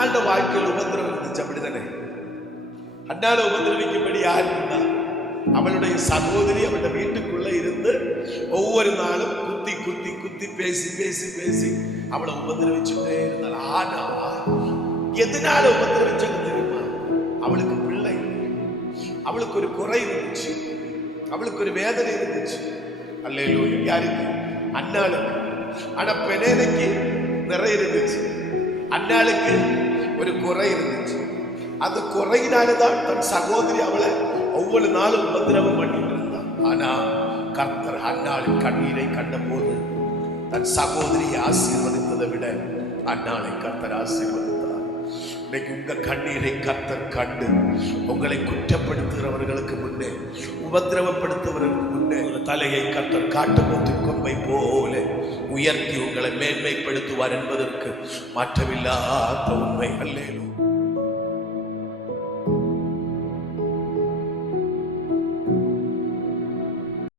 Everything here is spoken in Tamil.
அன்னாளுடைய வாழ்க்கையில் உபத்திரவம் இருந்துச்சு. அப்படித்தானே? அன்னாளை உபத்திரவிக்கும்படி யார் இருந்தா? அவளுடைய சகோதரி அவளுடைய வீட்டுக்குள்ள இருந்து ஒவ்வொரு நாளும் குத்தி குத்தி குத்தி பேசி பேசி பேசி அவளை உபத்திரவிச்சுட்டே இருந்தாள். ஆனா எதனால உபத்திரவிச்சாங்க தெரியுமா? அவளுக்கு பிள்ளை, அவளுக்கு ஒரு குறை இருந்துச்சு, அவளுக்கு ஒரு வேதனை இருந்துச்சு. அல்லேலூயா. யாருக்கு? அன்னாளுக்கு. ஆனா பெனேலுக்கு நிறைய இருந்துச்சு, அன்னாளுக்கு ஒரு குறை இருந்துச்சு. அந்த குறையினாலதான் தன் சகோதரி அவளை ஒவ்வொரு நாளும் உபத்திரவம் பண்ணிட்டு இருந்தான். ஆனா கர்த்தர் அன்னாளின் கண்ணீரை கண்ட போது தன் சகோதரியை ஆசீர்வதித்ததை விட அன்னாளை கர்த்தர் ஆசீர்வதித்தார். இன்னைக்கு உங்க கண்ணீரை கர்த்தர் கண்டு உங்களை குற்றப்படுத்துகிறவர்களுக்கு முன்னே, உபத்திரவப்படுத்துவதற்கு முன்னே தலையை கர்த்தர் காட்டும்போது கொம்பை போல உயர்த்தி உங்களை மேன்மைப்படுத்துவார் என்பதற்கு மாற்றமில்லாத உண்மை. அல்லேலூயா.